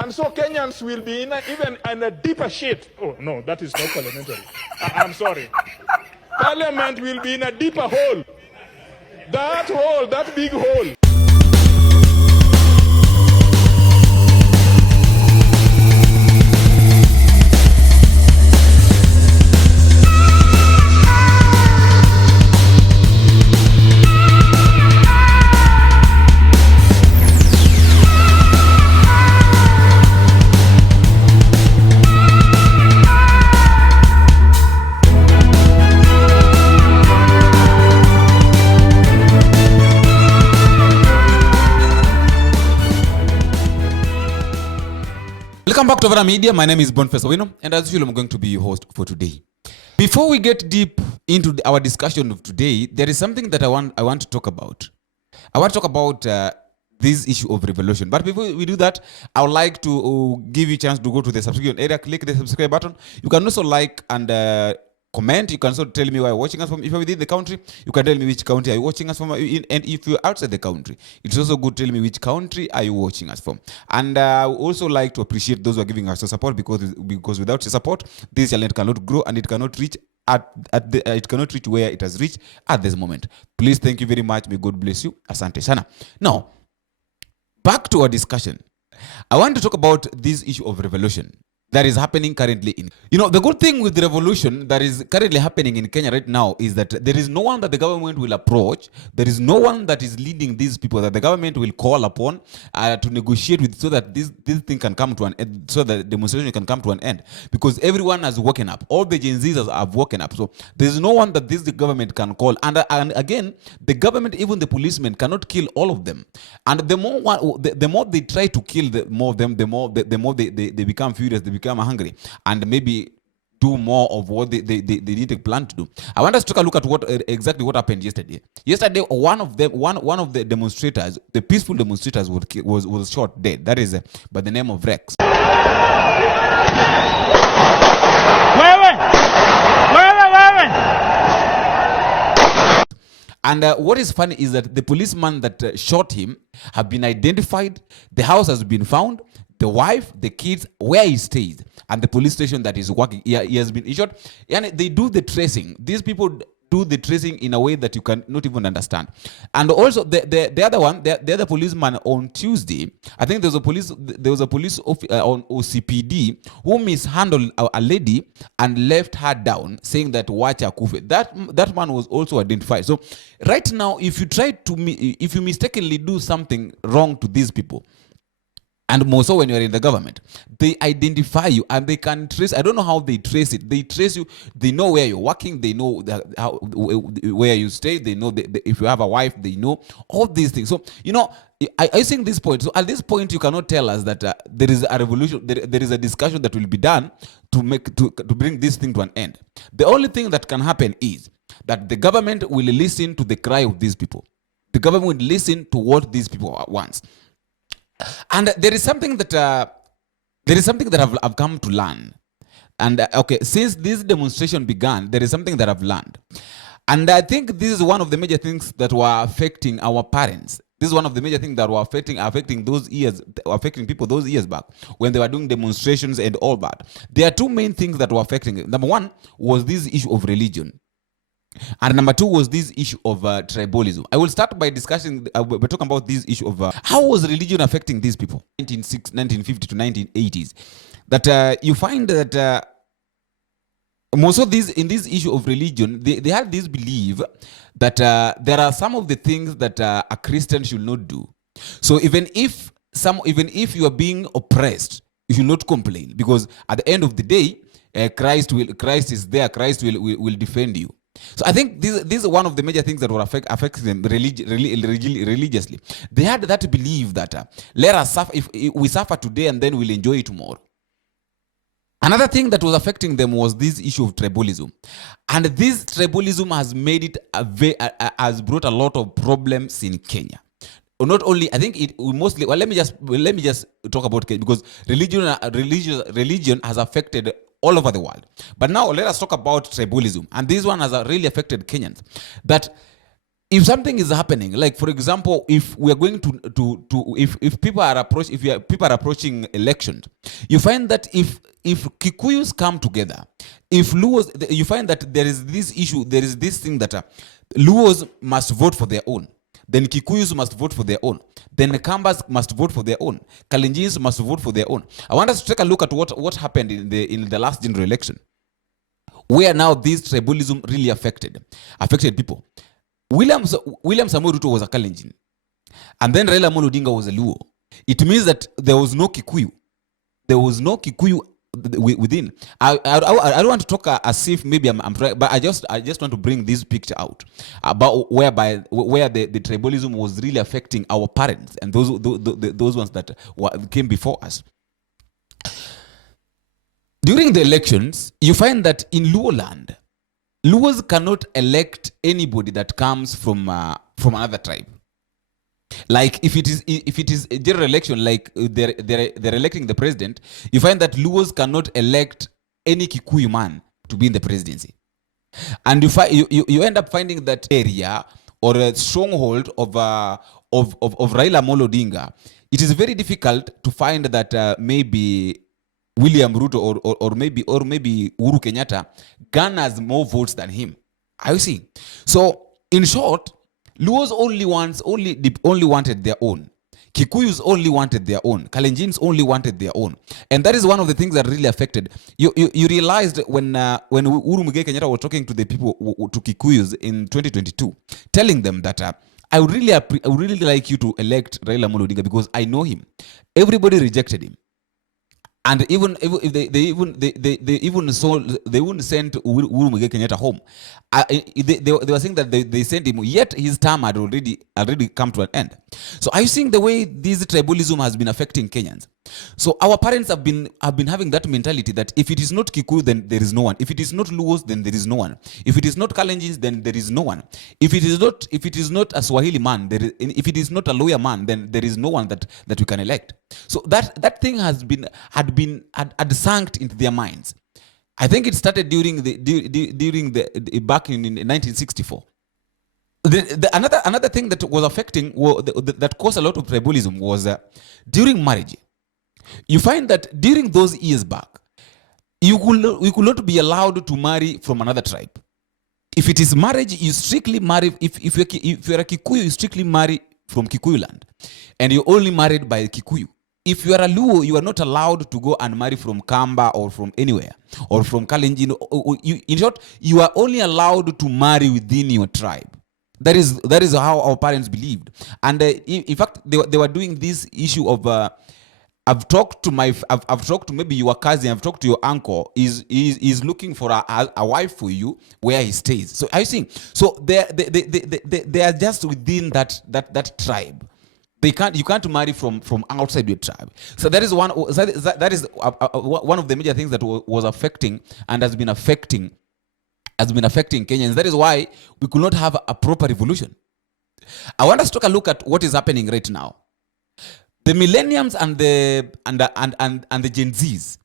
And so Kenyans will be even in a deeper shit. Oh, no, that is not parliamentary. I'm sorry. Parliament will be in a deeper hole. That big hole. Welcome back to Vara Media. My name is Boniface Owino, and as usual, I'm going to be your host for today. Before we get deep into our discussion of today, there is something that I want to talk about. I want to talk about this issue of revolution. But before we do that, I would like to give you a chance to go to the subscription area, click the subscribe button. You can also like and comment. You can also tell me where you're watching us from. If you're within the country, you can tell me which country are you watching us from. And if you're outside the country, it's also good to tell me which country are you watching us from. And I would also like to appreciate those who are giving us the support, because without your support, this channel cannot grow and it cannot reach it cannot reach where it has reached at this moment. Please, thank you very much. May God bless you. Asante sana. Now, back to our discussion. I want to talk about this issue of revolution that is happening currently in. The good thing with the revolution that is currently happening in Kenya right now is that there is no one that the government will approach. There is no one that is leading these people that the government will call upon to negotiate with, so that this thing can come to an end, so that the demonstration can come to an end. Because everyone has woken up. All the Gen Zs have woken up. So there is no one that the government can call. And again, the government, even the policemen, cannot kill all of them. And the more they try to kill more of them, the more they become furious. They become hungry and maybe do more of what they need to plan to do. I want us to take a look at exactly what happened yesterday. Yesterday, one of the demonstrators, the peaceful demonstrators, was shot dead. That is by the name of Rex. And what is funny is that the policeman that shot him have been identified. The house has been found. The wife, the kids, where he stays, and the police station that is working. He has been issued. And they do the tracing. These people do the tracing in a way that you cannot even understand. And also the other one, the other policeman on Tuesday, I think there was a police on OCPD who mishandled a lady and left her down, saying that wacha kufe. That man was also identified. So right now, if you mistakenly do something wrong to these people, and more so when you're in the government, they identify you and they can trace. I don't know how they trace it. They trace you. They know where you're working. They know where you stay. They know if you have a wife, they know all these things. So, I think this point. So at this point, you cannot tell us that there is a revolution. There is a discussion that will be done to bring this thing to an end. The only thing that can happen is that the government will listen to the cry of these people. The government will listen to what these people want. And there is something that I've come to learn. And since this demonstration began, there is something that I've learned. And I think this is one of the major things that were affecting our parents. This is one of the major things that were affecting people those years back when they were doing demonstrations and all that. There are two main things that were affecting it. Number one was this issue of religion. And number two was this issue of tribalism. I will start by discussing, by talking about this issue of how was religion affecting these people 1950 to 1980s. That you find that most of these, in this issue of religion, they had this belief that there are some of the things that a Christian should not do. So even if you are being oppressed, you should not complain, because at the end of the day, Christ is there. Christ will defend you. So I think this is one of the major things that will affect them religiously. They had that belief that let us suffer, if we suffer today and then we'll enjoy it tomorrow. Another thing that was affecting them was this issue of tribalism. And this tribalism has made it has brought a lot of problems in Kenya. Not only, I think it mostly, well, let me just talk about Kenya, because religion has affected all over the world. But now let us talk about tribalism. And this one has really affected Kenyans. That if something is happening, like for example, if we are going to if people are people are approaching elections, you find that if Kikuyus come together, if Luos, you find that there is this issue, there is this thing that Luos must vote for their own, then Kikuyus must vote for their own, then Kambas must vote for their own, Kalenjins must vote for their own. I want us to take a look at what happened in the last general election, where now this tribalism really affected people. William Samoei Ruto was a Kalenjin, and then Raila Amolo Odinga was a Luo. It means that there was no Kikuyu. There was no Kikuyu within. I don't want to talk as if maybe I'm trying, but I just want to bring this picture out about where the tribalism was really affecting our parents and those ones that came before us. During the elections, you find that in Luo land, Luos cannot elect anybody that comes from another tribe. Like if it is a general election, like they're electing the president, you find that Luos cannot elect any Kikuyu man to be in the presidency, and you end up finding that area or a stronghold of Raila Amolo Odinga. It is very difficult to find that maybe William Ruto or maybe Uhuru Kenyatta garners more votes than him. Are you seeing? So in short, Luos only wanted their own. Kikuyus only wanted their own. Kalenjins only wanted their own. And that is one of the things that really affected. You realized when Uhuru Muigai Kenyatta was talking to the people, to Kikuyus in 2022, telling them that I would really like you to elect Raila Amolo Odinga because I know him. Everybody rejected him. And even if they wouldn't send Uhuru Muigai Kenyatta home. They were saying that they sent him, yet his term had already come to an end. So are you seeing the way this tribalism has been affecting Kenyans? So our parents have been having that mentality that if it is not Kikuyu, then there is no one. If it is not Luos, then there is no one. If it is not Kalenjins, then there is no one. If it is not a Swahili man, if it is not a lawyer man, then there is no one that we can elect. So that thing had sunk into their minds. I think it started during the back in 1964. Another thing that was affecting, that caused a lot of tribalism was during marriage. You find that during those years back, we could not be allowed to marry from another tribe. If it is marriage, you strictly marry. If you're a Kikuyu, you strictly marry from Kikuyu land, and you're only married by Kikuyu. If you are a Luo, you are not allowed to go and marry from Kamba or from anywhere, or from Kalenjin. In short, you are only allowed to marry within your tribe. That is how our parents believed. And in fact, they were doing this issue of I've talked to maybe your cousin, I've talked to your uncle, is looking for a wife for you where he stays. So I think so they are just within that tribe. You can't marry from outside your tribe. So that is one of the major things that was affecting and has been affecting Kenyans. That is why we could not have a proper revolution. I want us to take a look at what is happening right now. The millennials and the Gen Zs.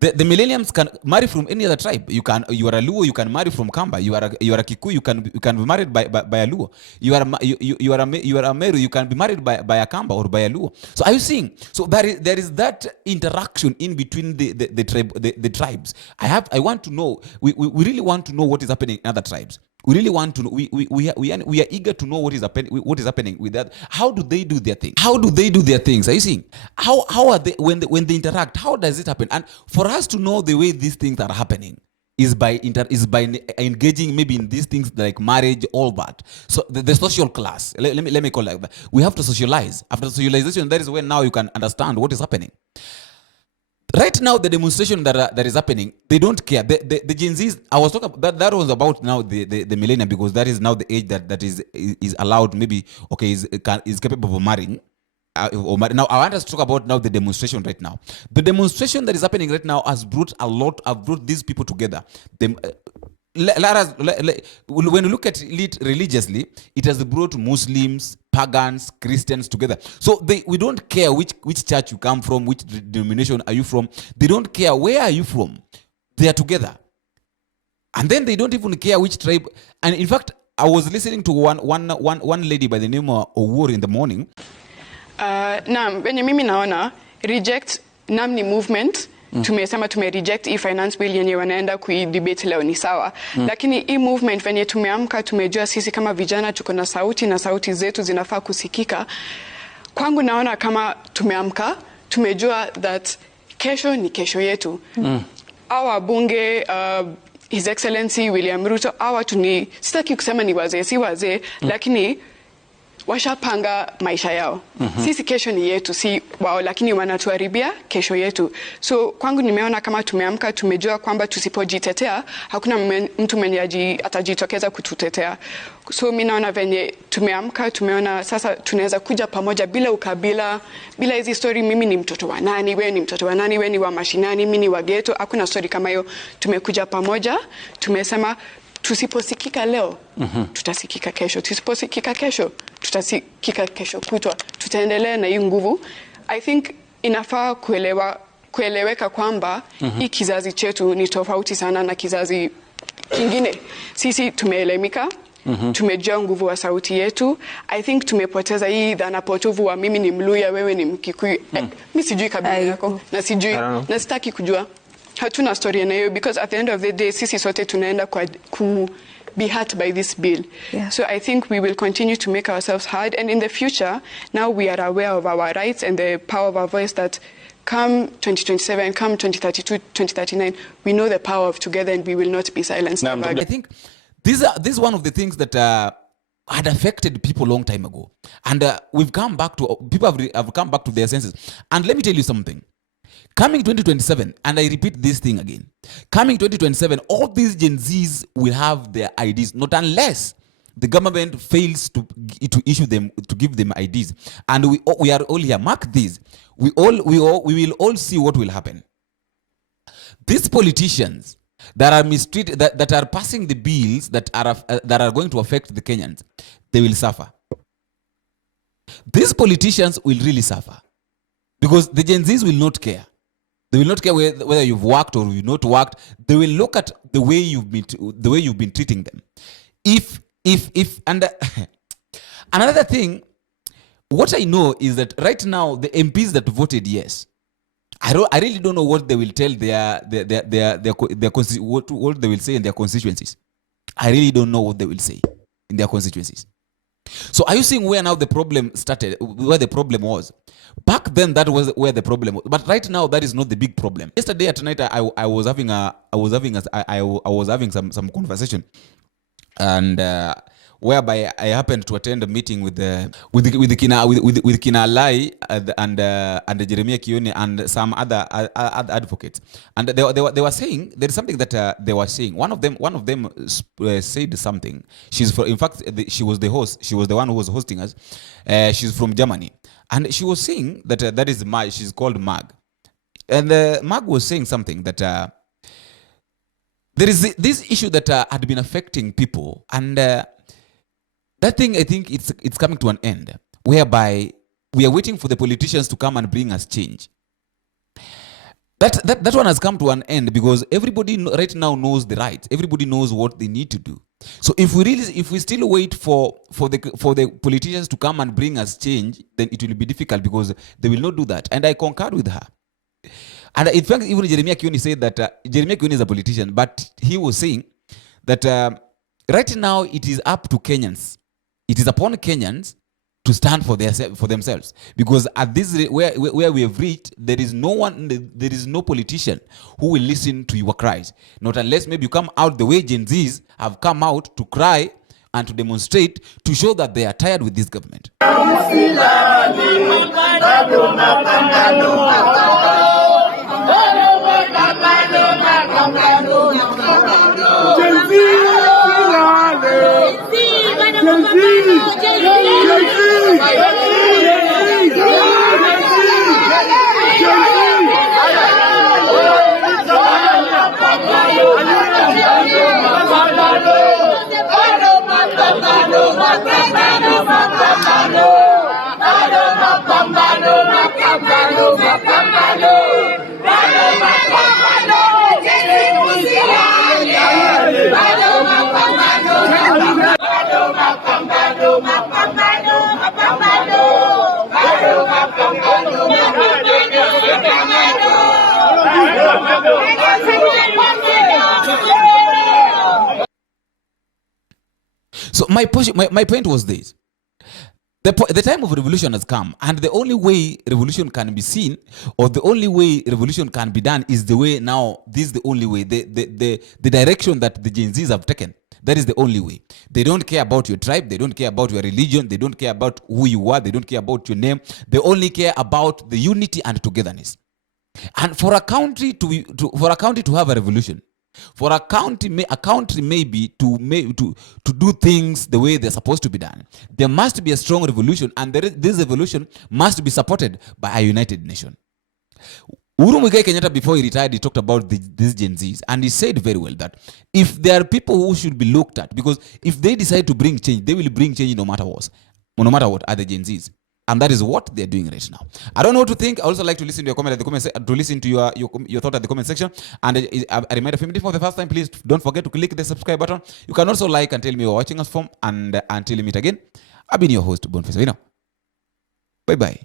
The millennials can marry from any other tribe. You are a Luo, you can marry from Kamba. You are a Kikuyu, you can be married by a Luo. You are a Meru, you can be married by a Kamba or by a Luo. So are you seeing? So there is that interaction in between the tribes. I want to know. We really want to know what is happening in other tribes. We really want to know. We are eager to know what is happening with that. How do they do their thing? How do they do their things? Are you seeing? How are they when they interact? How does it happen? And for us to know the way these things are happening is by engaging maybe in these things like marriage, all that. So the social class. Let me call it like that. We have to socialize. After socialization, that is when now you can understand what is happening. Right now, the demonstration that is happening, they don't care. The Gen Zs, I was talking that was about now the millennium, because that is now the age that is allowed, maybe, okay, is capable of marrying. Now I want us to talk about now the demonstration right now. The demonstration that is happening right now has brought these people together. When you look at it religiously, it has brought Muslims, pagans, Christians together. So we don't care which church you come from, which denomination are you from. They don't care where are you from. They are together. And then they don't even care which tribe. And in fact, I was listening to one lady by the name of Owuor in the morning. Naam, venye mimi naona reject namni movement tumesema reject hii finance bill yenye wanaenda kuidebate leo ni sawa. Lakini hii movement venye tumeamka tumejua sisi kama vijana tuko na sauti na sauti zetu zinafaa kusikika. Kwangu naona kama tumeamka tumejua that kesho ni kesho yetu. Our bunge His Excellency William Ruto sitaki kusema ni wazee si wazee lakini washapanga maisha yao. Sisi kesho ni yetu si wao, lakini wanatuharibia kesho yetu. So kwangu nimeona kama tumeamka tumejua kwamba tusipojitetea hakuna mtu mwenye atajitokeza kututetea. So mimi naona venye tumeamka tumeona sasa tunaweza kuja pamoja bila ukabila, bila hizi story mimi ni mtoto wa nani, wewe ni mtoto wa nani, wewe ni wa mashinani, mimi ni wa ghetto. Hakuna story kama hiyo. Tumekuja pamoja, tumesema tusiposikika leo tutasikika kesho, tusiposikika kesho tutasikika kesho kutwa. Tutaendelea na hii nguvu. I think inafaa kueleweka kwamba hii kizazi chetu ni tofauti sana na kizazi kingine. Sisi tumeelemika, tumejua nguvu wa sauti yetu. I think tumepoteza hii dhana potovu wa mimi ni Mluya, wewe ni Mkikuyu. Mimi sijui kabila yako na sijui na sitaki kujua. Hatuna story na hiyo because at the end of the day sisi sote tunaenda be hurt by this bill. So I think we will continue to make ourselves heard, and in the future now we are aware of our rights and the power of our voice, that come 2027, come 2032, 2039, we know the power of together and we will not be silenced. I think this is one of the things that had affected people a long time ago, and people have come back to their senses. And let me tell you something. Coming 2027, and I repeat this thing again, coming 2027, all these Gen Zs will have their IDs, not unless the government fails to issue them, to give them IDs. And we are all here. Mark this. We will all see what will happen. These politicians that are mistreated, that are passing the bills that are going to affect the Kenyans, they will suffer. These politicians will really suffer because the Gen Zs will not care. They will not care whether you've worked or you've not worked. They will look at the way you've been treating them. Another thing, what I know is that right now the MPs that voted yes, I really don't know what they will tell what they will say in their constituencies. I really don't know what they will say in their constituencies. So are you seeing where now the problem started, where the problem was? Back then that was where the problem was, but right now that is not the big problem. Yesterday at night I was having some conversation, and whereby I happened to attend a meeting with Kina Lai and Jeremiah Kioni and some other advocates, and they were saying there is something that they were saying. One of them said something. In fact she was the host. She was the one who was hosting us. She's from Germany, and she was saying that that is she's called Mag, and Mag was saying something that there is this issue that had been affecting people, and that thing, I think it's coming to an end, whereby we are waiting for the politicians to come and bring us change. That one has come to an end because everybody right now knows the rights. Everybody knows what they need to do. So if we still wait for the politicians to come and bring us change, then it will be difficult because they will not do that. And I concurred with her. And in fact, even Jeremiah Kioni said that Jeremiah Kioni is a politician, but he was saying that right now it is up to Kenyans. It is upon Kenyans to stand for themselves, because at this where we have reached, there is no politician who will listen to your cries, not unless maybe you come out the way Gen Zs have come out to cry and to demonstrate to show that they are tired with this government. So my point was this. The time of revolution has come, and the only way revolution can be seen, or the only way revolution can be done, is the way now. This is the only way. The direction that the Gen Zs have taken. That is the only way. They don't care about your tribe. They don't care about your religion. They don't care about who you are. They don't care about your name. They only care about the unity and togetherness. And for a country to have a revolution, for a country maybe to do things the way they're supposed to be done, there must be a strong revolution, and this revolution must be supported by a united nation. Uhuru Muigai Kenyatta, before he retired, he talked about these Gen Zs, and he said very well that if there are people who should be looked at, because if they decide to bring change, they will bring change no matter what, are the Gen Zs. And that is what they're doing right now. I don't know what to think. I also like to listen to your comment at the comment to listen to your thought at the comment section. And a reminder, if you're for the first time, please don't forget to click the subscribe button. You can also like and tell me you're watching us from. And until we meet again, I've been your host, Boniface. Bye bye.